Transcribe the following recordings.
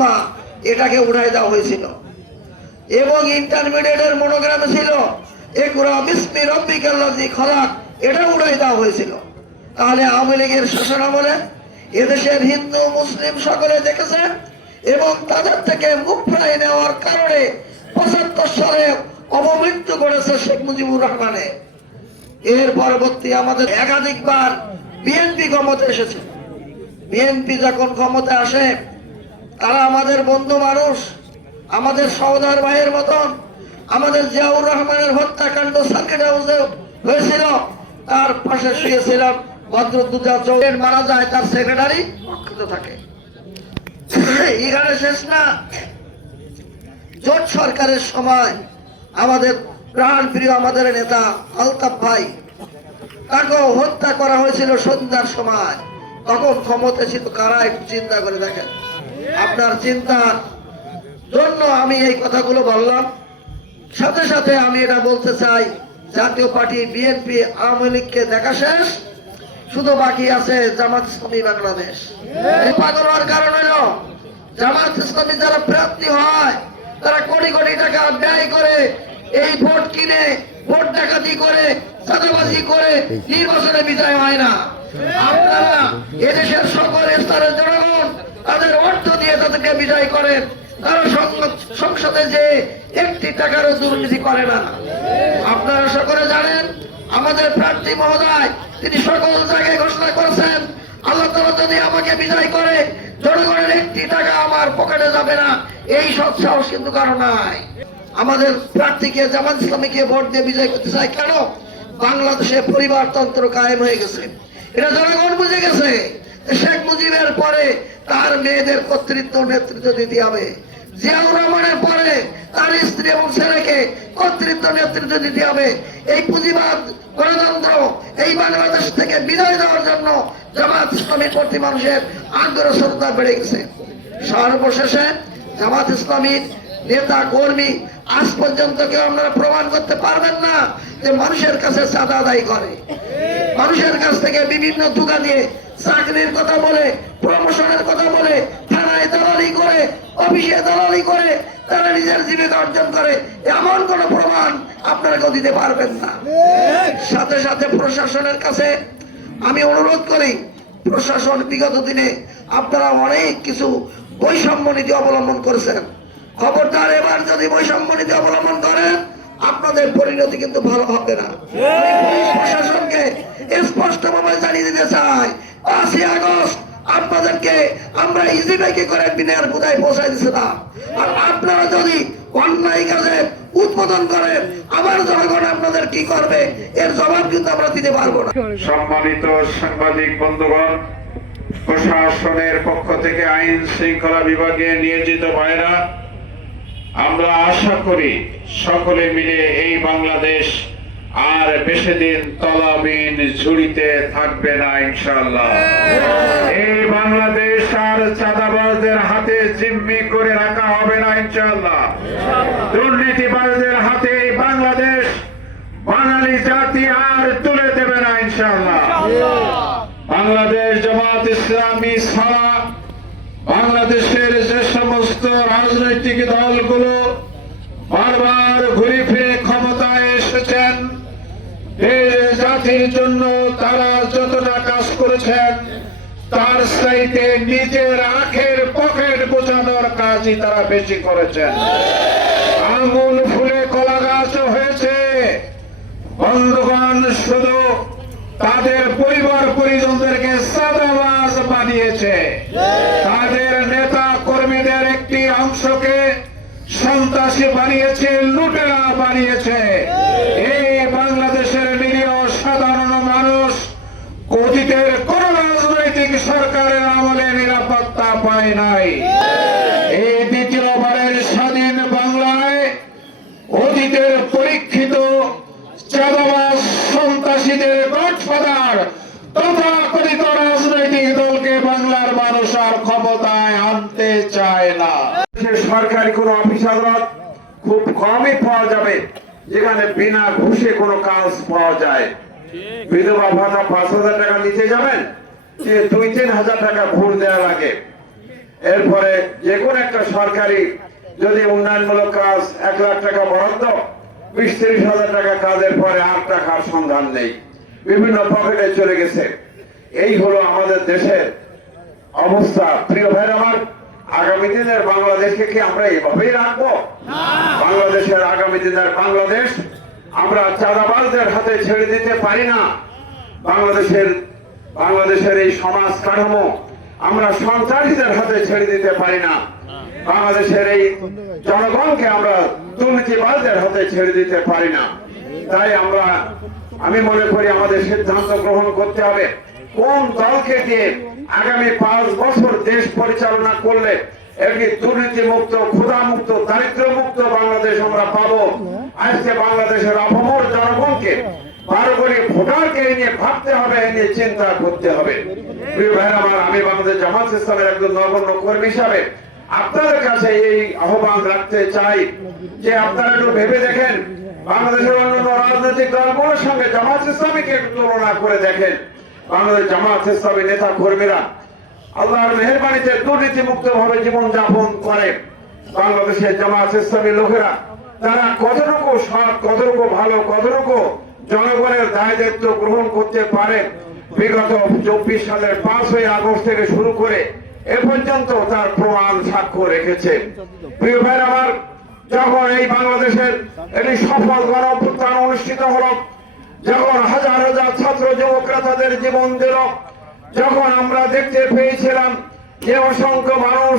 কালেমা এটাকে উঠাই দেওয়া হয়েছিল এবং ইন্টারমিডিয়েটের মনোগ্রামে ছিল ইকরা বিসমি রাব্বিকাল্লাযী খলাক, এটা উঠাই দেওয়া হয়েছিল। তাহলে আওয়ামী লীগের শাসন আমলে এদেশের হিন্দু মুসলিম সকলে দেখেছে এবং তাদের থেকে মুখ ফিরিয়ে নেওয়ার কারণে ৭৫ সালে অপমৃত্যু করেছে শেখ মুজিবুর রহমানে। এর পরবর্তী আমাদের একাধিকবার বিএনপি ক্ষমতায় এসেছে। বিএনপি যখন ক্ষমতা আসে তারা আমাদের বন্ধু মানুষ, আমাদের সহোদর ভাইয়ের মতন। আমাদের জিয়াউর রহমানের হত্যাকাণ্ড সার্কিট হাউসে হয়েছিল, তার পাশে শুয়েছিলাম বদরুদ্দোজা চৌধুরী, মারা যায় তার সেক্রেটারি অক্ষত থাকে। এখানে শেষ না, জোট সরকারের সময় আমাদের প্রাণ প্রিয় আমাদের নেতা আলতাফ ভাই, তাকেও হত্যা করা হয়েছিল সন্ধ্যার সময়। তখন ক্ষমতা ছিল কারা, একটু চিন্তা করে দেখেন। আপনার চিন্তার জন্য আমি এই কথাগুলো বললাম। সাথে সাথে আমি এটা বলতে চাই, জাতীয় পার্টি বিএনপি আওয়ামী লীগকে দেখা শেষ, শুধু বাকি আছে জামাত ইসলামী বাংলাদেশ। এই পাগল হওয়ার কারণ হলো জামাত ইসলামী যারা প্রার্থী হয় তারা কোটি কোটি টাকা ব্যয় করে এই ভোট কিনে, ভোট ডাকাতি করে, চাঁদাবাজি করে নির্বাচনে বিজয় হয় না। আপনারা এদেশের সকল স্তরের জনগণ তাদের অর্থ দিয়ে তাদেরকে বিজয় করেন। তারা সংসদে যে একটি টাকারও দুর্নীতি করে না। আপনারা সকলে জানেন আমাদের প্রার্থী মহোদয় তিনি সকল জায়গায় ঘোষণা করেছেন, আল্লাহ তাআলা যদি আমাকে বিজয় করে জনগণের একটি টাকা আমার পকেটে যাবে না। এই সৎ সাহস কিন্তু কারো নাই। আমাদের প্রার্থীকে জামাত ইসলামীকে ভোট দিয়ে বিজয় করতে চাই কেন? বাংলাদেশে পরিবারতন্ত্র কায়েম হয়ে গেছে, এটা জনগণ বুঝে গেছে। শেখ মুজিবের পরে তার মেয়েদের কর্তৃত্ব নেতৃত্ব দিতে হবে, জিয়াউর রহমানের পরে তার স্ত্রী এবং ছেলেকে কর্তৃত্ব নেতৃত্ব দিতে হবে। এই পুঁজিবাদ গণতন্ত্র এই বাংলাদেশ থেকে বিদায় দেওয়ার জন্য জামাত ইসলামীর প্রতি মানুষের আগ্রহ শ্রদ্ধা বেড়ে গেছে। সর্বশেষে জামাত ইসলামীর নেতা কর্মী আজ পর্যন্ত কেউ আপনারা প্রমাণ করতে পারবেন না যে মানুষের কাছে চাঁদা আদায় করে, মানুষের কাছ থেকে বিভিন্ন ধোঁকা দিয়ে চাকরির কথা বলে, প্রমোশনের কথা বলে, থানায় দালালি করে, অফিসে দালালি করে তারা নিজের জীবিকা অর্জন করে, এমন কোন প্রমাণ আপনারা কেউ দিতে পারবেন না। সাথে সাথে প্রশাসনের কাছে আমি অনুরোধ করি, প্রশাসন বিগত দিনে আপনারা অনেক কিছু বৈষম্য নীতি অবলম্বন করেছেন। খবরদার এবার যদি বৈষম্য নীতি অবলম্বন করেন আপনাদের পরিণতি কিন্তু ভালো হবে না। প্রশাসনকে স্পষ্টভাবে জানিয়ে দিতে চাই, ৫ই আগস্ট আপনাদেরকে আমরা ইজি বাইকে করে বিনার বোঝায় পৌঁছাই দিছিলাম। আর আপনারা যদি অন্যায় কাজে উদ্বোধন করেন আবার জনগণ আপনাদের কি করবে এর জবাব কিন্তু আমরা দিতে পারবো না। সম্মানিত সাংবাদিক বন্ধুগণ, প্রশাসনের পক্ষ থেকে আইন শৃঙ্খলা বিভাগে নিয়োজিত ভাইরা, আমরা আশা করি সকলে মিলে এই বাংলাদেশ আর বেশি দিন তলাবিহীন ঝুড়িতে থাকবে না ইনশাআল্লাহ। এই বাংলাদেশ আর চাঁদাবাজদের হাতে জিম্মি করে রাখা হবে না ইনশাআল্লাহ। দুর্নীতিবাজদের হাতে এই বাংলাদেশ বাঙালি জাতি আর তুলে দেবে না ইনশাআল্লাহ। বাংলাদেশ জামাত ইসলামী ছাড়া বাংলাদেশের যে সমস্ত রাজনৈতিক দলগুলো বারবার ঘুরে ফিরে ক্ষমতায় এসেছেন, এই জাতির জন্য তারা যতটা কাজ করেছেন তার চাইতে নিজের আখের পকেট বোঝানোর কাজই তারা বেশি করেছেন। আঙুল ফুলে কলা গাছ হয়েছে। বন্ধুগণ, শুধু তাদের পরিবার পরিজনদেরকে চাঁদাবাজ বানিয়েছে, তাদের নেতা কর্মীদের একটি অংশকে সন্ত্রাসী বানিয়েছে, লুটেরা বানিয়েছে। এই বাংলাদেশের নিরীহ সাধারণ মানুষ অতীতের কোন রাজনৈতিক সরকারের আমলে নিরাপত্তা পায় নাই। এই দ্বিতীয়বারের স্বাধীন বাংলায় অতীতের পরীক্ষিত চাঁদাবাজ সন্ত্রাসীদের গডফাদার তথাকথিত রাজনৈতিক দলকে বাংলার মানুষ আর ক্ষমতায় আনতে চায় না। সরকারি কোন অফিস আদালত খুব কমই পাওয়া যাবে যেখানে বিনা ঘুষে কোনো কাজ পাওয়া যায়। বিধবা ভাতা ৫,০০০ টাকা নিতে যাবেন, ২-৩ হাজার টাকা ঘুষ দেওয়া লাগে। এরপরে যে কোনো একটা সরকারি যদি উন্নয়নমূলক কাজ 1 লাখ টাকা বরাদ্দ, 20-30 হাজার টাকা কাজের পরে আর টাকার সন্ধান নেই, বিভিন্ন পকেটে চলে গেছে। এই হলো আমাদের দেশের অবস্থা। প্রিয় ভাইরা আমার, আগামী দিনের বাংলাদেশকে কি আমরা এভাবেই রাখবো? বাংলাদেশের আগামী দিনের বাংলাদেশ আমরা চাঁদাবাজদের হাতে ছেড়ে দিতে পারি না। বাংলাদেশের এই সমাজ কাঠামো আমরা সন্ত্রাসীদের হাতে ছেড়ে দিতে পারি না। বাংলাদেশের এই জনগণকে আমরা দুর্নীতিবাজদের হাতে ছেড়ে দিতে পারি না। তাই আমি মনে করি আমাদের সিদ্ধান্ত গ্রহণ করতে হবে কোন দলকে দিয়ে আগামী 5 বছর দেশ পরিচালনা করলে একটি দুর্নীতিমুক্ত, ক্ষুধামুক্ত, দারিদ্র্যমুক্ত বাংলাদেশ আমরা পাবো। আজকে বাংলাদেশের আপামর জনগণকে 12 কোটি ভোটারকে নিয়ে ভাবতে হবে, নিয়ে চিন্তা করতে হবে। প্রিয় ভাইরা আমার, আমি বাংলাদেশ জামাত ইসলামের একজন নগণ্য কর্মী হিসাবে আপনাদের কাছে এই আহ্বান রাখতে চাই যে আপনারা একটু ভেবে দেখেন, বাংলাদেশের অন্যান্য রাজনৈতিক দলগুলোর সঙ্গে জামাত ইসলামীকে তুলনা করে দেখেন। বাংলাদেশ জামাত ইসলামী নেতা কর্মীরা আল্লাহর মেহেরবানিতে দুর্নীতিমুক্ত ভাবে জীবন যাপন করে। বাংলাদেশের জামাত ইসলামী লোকেরা তারা কতটুকু সৎ, কতটুকু ভালো, কতটুকু জনগণের দায় দায়িত্ব গ্রহণ করতে পারে, বিগত 24 সালের 5ই আগস্ট থেকে শুরু করে এ পর্যন্ত তার প্রমাণ সাক্ষ্য রেখেছে। প্রিয় ভাইরা আমার, যখন এই বাংলাদেশের একটি সফল গণ অভ্যুত্থান অনুষ্ঠিত হলো, যখন হাজার হাজার ছাত্র যুবকরা তাদের জীবন দিল, যখন আমরা দেখতে পেয়েছিলাম যে অসংখ্য মানুষ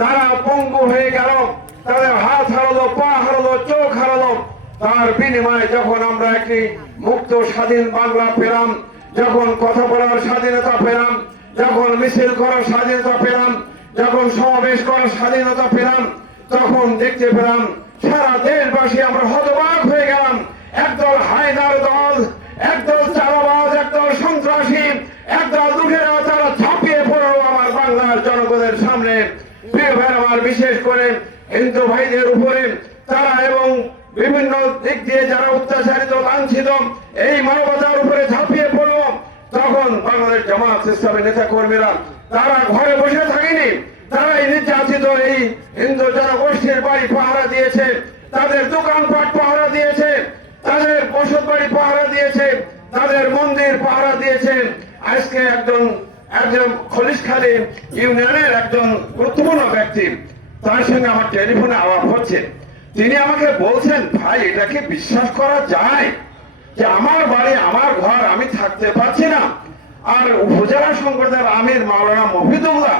তারা পঙ্গু হয়ে গেল, তাদের হাত হারালো, পা হারালো, চোখ হারালো, তার বিনিময়ে যখন আমরা একটি মুক্ত স্বাধীন বাংলা পেলাম, যখন কথা বলার স্বাধীনতা পেলাম, যখন মিছিল করার স্বাধীনতা পেলাম, যখন সমাবেশ করার স্বাধীনতা পেলাম, তখন দেখতে পেলাম সারা দেশবাসী আমরা হতবাক হয়ে গেলাম। একদল হায়দার দল, একদল চাঁদাবাজ, একদল সন্ত্রাসী, একদল লুটেরা তারা ঝাঁপিয়ে পড়লো আমার বাংলার জনগণের সামনে। প্রিয় ভাই আমার, বিশেষ করে হিন্দু ভাইদের উপরে তারা এবং বিভিন্ন দিক দিয়ে যারা অত্যাচারিত, লাঞ্ছিত, এই মানবতার উপরে ঝাঁপিয়ে পড়লো। তখন বাংলাদেশ জামাত ইসলামী নেতা কর্মীরা তারা ঘরে বসে থাকেনি, তারা এই নির্যাতিত এই হিন্দু জনগোষ্ঠীর বাড়ি পাহারা দিয়েছে, তাদের দোকানপাট পাহারা দিয়েছে, তাদের বসত বাড়ি পাহারা দিয়েছে, তাদের মন্দির পাহারা দিয়েছে। আজকে একজন খলিশখালী ইউনিয়নের একজন গুরুত্বপূর্ণ ব্যক্তি, তার সঙ্গে আমার টেলিফোনে আলাপ হচ্ছে। তিনি আমাকে বলছেন, ভাই এটা কি বিশ্বাস করা যায় যে আমার বাড়ি, আমার ঘর আমি থাকতে পারছি না, আর উপজেলা সংগঠনের আমির মাওলানা মফিদুল্লাহ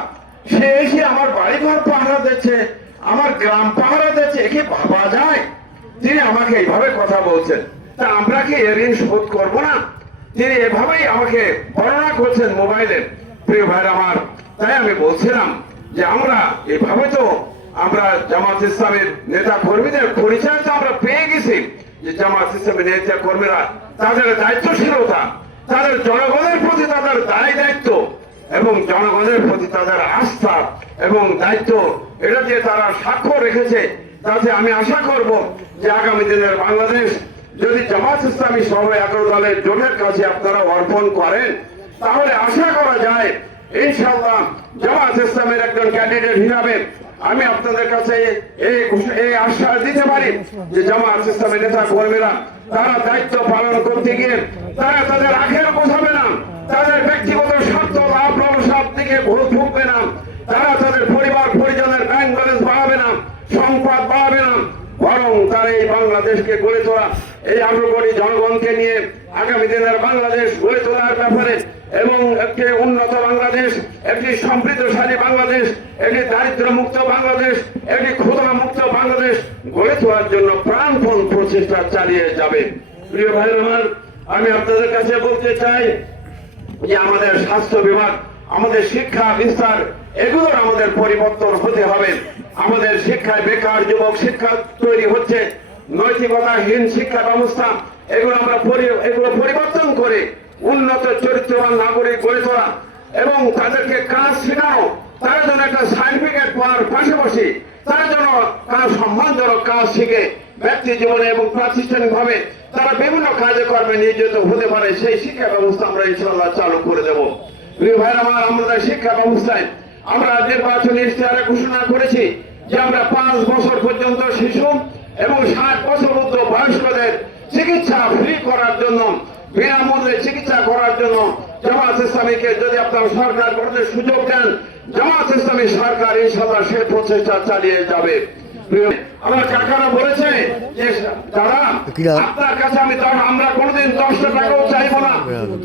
সে এসে আমার বাড়ি ঘর পাহারা দিচ্ছে, আমার গ্রাম পাহারা দিচ্ছে, একে ভাবা যায়? তিনি আমাকে এইভাবে কথা বলছেন। তা আমরা কি এর ঋণ শোধ করবো না? তিনি এভাবেই আমাকে বর্ণনা করছেন মোবাইলে। প্রিয় ভাই আমার, তাই আমি বলছিলাম যে আমরা এভাবে তো আমরা জামাত ইসলামের নেতা কর্মীদের পরিচয় তো আমরা পেয়ে গেছি যে জামাত ইসলামের নেতা কর্মীরা তাদের দায়িত্বশীলতা, তাদের জনগণের প্রতি তাদের দায় দায়িত্ব এবং জনগণের প্রতি তাদের আস্থা এবং দায়িত্ব, এটা যে তারা সাক্ষ্য রেখেছে, তাতে আমি আশা করব যে আগামী দিনের বাংলাদেশ যদি জামাত ইসলামী সহ 11 দলের জোটের কাছে আপনারা অর্পণ করেন, তাহলে আশা করা যায় ইনশাআল্লাহ জামাত ইসলামের একজন ক্যান্ডিডেট হিসাবে আমি আপনাদের কাছে এই আশ্বাস দিতে পারি যে জামাত ইসলামের নেতা কর্মীরা তারা দায়িত্ব পালন করতে গিয়ে তারা তাদের আখের বোঝাবে না, তাদের ব্যক্তিগত স্বার্থ লাভ লালসার দিকে ভোট ফুটবে না, তারা তাদের পরিবার পরিজনের ব্যাংক ব্যালেন্স বাড়াবে না, সম্পদ বাড়াবে না, বরং তারা এই বাংলাদেশকে গড়ে তোলা, এই 18 কোটি জনগণকে নিয়ে আগামী দিনের বাংলাদেশ গড়ে তোলার ব্যাপারে এবং একটি উন্নত বাংলাদেশ, একটি সমৃদ্ধশালী বাংলাদেশ, একটি দারিদ্র মুক্ত বাংলাদেশ, একটি ক্ষুধা মুক্ত বাংলাদেশ গড়ে তোলার জন্য প্রাণপণ প্রচেষ্টা চালিয়ে যাবে। প্রিয় ভাই আমার, আমি আপনাদের কাছে বলতে চাই যে আমাদের স্বাস্থ্য বিভাগ, আমাদের শিক্ষা বিস্তার, এগুলোর আমাদের পরিবর্তন হতে হবে। আমাদের শিক্ষায় বেকার যুবক শিক্ষা তৈরি হচ্ছে, নৈতিকতাহীন শিক্ষা ব্যবস্থা, এগুলো পরিবর্তন করে উন্নত চরিত্রবান নাগরিক গড়ে তোলা এবং তাদেরকে কাজ শেখানো, তারা যেন একটা সার্টিফিকেট পাওয়ার পাশাপাশি তারা যেন তারা সম্মানজনক কাজ শিখে ব্যক্তি জীবনে এবং প্রাতিষ্ঠানিক ভাবে তারা বিভিন্ন কাজে কর্মে নিয়োজিত হতে পারে, সেই শিক্ষা ব্যবস্থা আমরা ইনশাআল্লাহ চালু করে দেব। প্রিয় ভাইরা আমার, আমাদের শিক্ষা ব্যবস্থায় আমরা নির্বাচনী ইশতেহারে ঘোষণা করেছি যে আমরা 5 বছর পর্যন্ত শিশু এবং 60 বছর ঊর্ধ্ব বয়স্কদের চিকিৎসা ফ্রি করার জন্য, বিনামূল্যে চিকিৎসা করার জন্য জামাত ইসলামীকে যদি আপনারা সরকার করতে সুযোগ দেন, জামাত ইসলামী সরকার ইনশাআল্লাহ সেই প্রচেষ্টা চালিয়ে যাবে। আমার কাকারা বলেছে যে তারা আপনার কাছে আমরা কোনোদিন 10 টাকাও চাইবো না,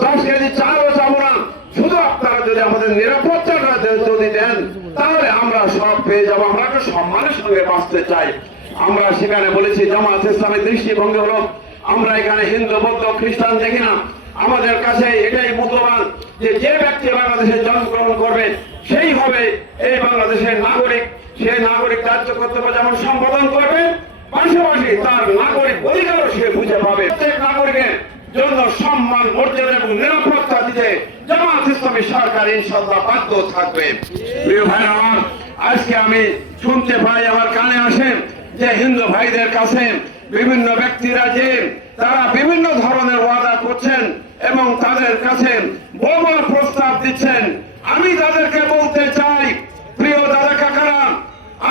10 কেজি চালও চাবো না, শুধু আপনারা যদি আমাদের নিরাপত্তাটা যদি দেন তাহলে আমরা সব পেয়ে যাবো। আমরা একটা সম্মানের সঙ্গে বাঁচতে চাই। আমরা সেখানে বলেছি জামাত ইসলামের দৃষ্টিভঙ্গি হলো আমরা এখানে হিন্দু, বৌদ্ধ, খ্রিস্টান দেখি না। আমাদের কাছে এটাই মূল্যবান যে যে ব্যক্তি বাংলাদেশে জন্মগ্রহণ করবে সেই হবে এই বাংলাদেশের নাগরিক। সেই নাগরিক দায়িত্ব কর্তব্য যেমন সম্পাদন করবে, পাশাপাশি তার নাগরিক অধিকারও সে বুঝে পাবে। প্রত্যেক নাগরিকের জন্য সম্মান, মর্যাদা এবং নিরাপত্তা দিতে জামাত ইসলামী সরকার ইনশাআল্লাহ বাধ্য থাকবে। প্রিয় ভাই আমার, আজকে আমি শুনতে পাই, আমার কানে আসে যে হিন্দু ভাইদের কাছে বিভিন্ন ব্যক্তিরা যে তারা বিভিন্ন ধরনের ওয়াদা করছেন এবং তাদের কাছে বড় বড় প্রস্তাব দিচ্ছেন। আমি তাদেরকে বলতে চাই, প্রিয় দাদা কাকারা,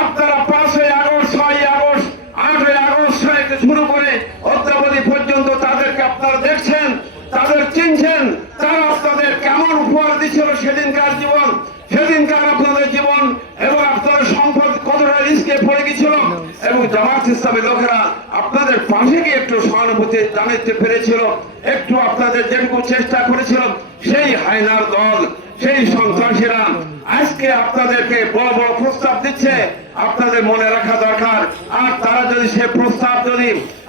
আপনারা 5ই আগস্ট, 6ই আগস্ট, 8ই আগস্ট থেকে শুরু করে অদ্যাবধি পর্যন্ত তাদেরকে আপনারা দেখছেন, তাদের চিনছেন, তারা আপনাদের কেমন উপহার দিচ্ছিল সেদিনকার জীবন, সেদিনকার আপনাদের জীবন এবং আপনাদের সম্পদ কতটা রিস্কে পড়ে গেছিল এবং জামাত ইসলামী লোকেরা আপনাদের পাশে গিয়ে একটু সহানুভূতি জানাতে পেরেছিল, একটু আপনাদের যেটুকু চেষ্টা করেছিল, সেই হায়নার দল, সেই সন্ত্রাসীরা আজকে আপনাদেরকে বড় বড় প্রস্তাব দিচ্ছে। আপনাদের মনে রাখা দরকার, আর তারা যদি সে প্রস্তাব যদি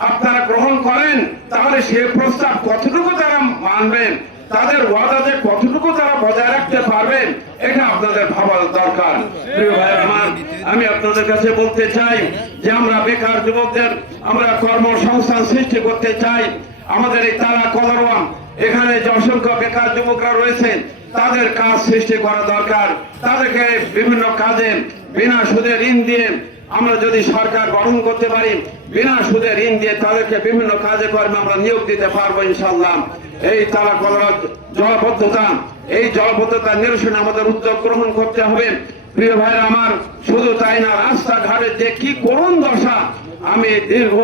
আপনারা গ্রহণ করেন তাহলে সে প্রস্তাব কতটুকু তারা মানবেন, তাদের ওয়াদাতে কতটুকু তারা বজায় রাখতে পারবেন, এটা আপনাদের ভাবার দরকার। প্রিয় ভাই আমার, আমি আপনাদের কাছে বলতে চাই যে আমরা বেকার যুবকদের আমরা কর্মসংস্থান সৃষ্টি করতে চাই। আমাদের এই তারা কলারওয়ান এখানে যে অসংখ্য বেকার যুবকরা রয়েছেন তাদের কাজ সৃষ্টি করা দরকার। তাদেরকে বিভিন্ন কাজে বিনা সুদে ঋণ দিয়ে আমরা যদি সরকার গঠন করতে পারি, বিনা সুদে ঋণ দিয়ে তাদেরকে বিভিন্ন কাজে কর্মে আমরা নিয়োগ দিতে পারবো ইনশাআল্লাহ। এই তারা কলার জলবদ্ধতা, এই জলবদ্ধতা নিরসনে আমাদের উদ্যোগ গ্রহণ করতে হবে। প্রিয় ভাইরা আমার, শুধু তাই না, রাস্তাঘাটের যে কি করুণ দশা, আমি দীর্ঘ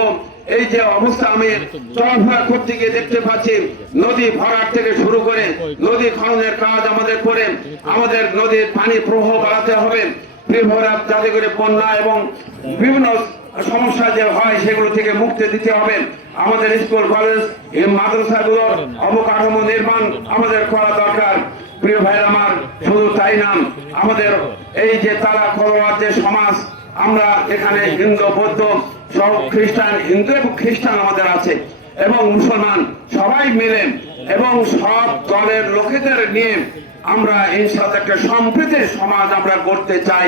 এই যে অবস্থা আমি চলাফেরা করতে গিয়ে দেখতে পাচ্ছি, নদী ভরাট থেকে শুরু করে নদী খননের কাজ আমাদের করে আমাদের নদীর পানি প্রবাহ বাড়াতে হবে। যাতে করে বন্যা এবং বিভিন্ন সমস্যা যে হয় সেগুলো থেকে মুক্তি দিতে হবে। আমাদের স্কুল, কলেজ, মাদ্রাসাগুলোর অবকাঠামো নির্মাণ আমাদের করা দরকার। প্রিয় ভাইরা আমার, শুধু তাই না, আমাদের এই যে তারা কলোয়ার যে সমাজ, আমরা এখানে হিন্দু, বৌদ্ধ, সব খ্রিস্টান, হিন্দু এবং খ্রিস্টান আমাদের আছে এবং মুসলমান সবাই মিলে এবং সব দলের লোকেদের নিয়ে আমরা ইনশাআল্লাহ একটা সম্প্রীতির সমাজ আমরা গড়তে চাই।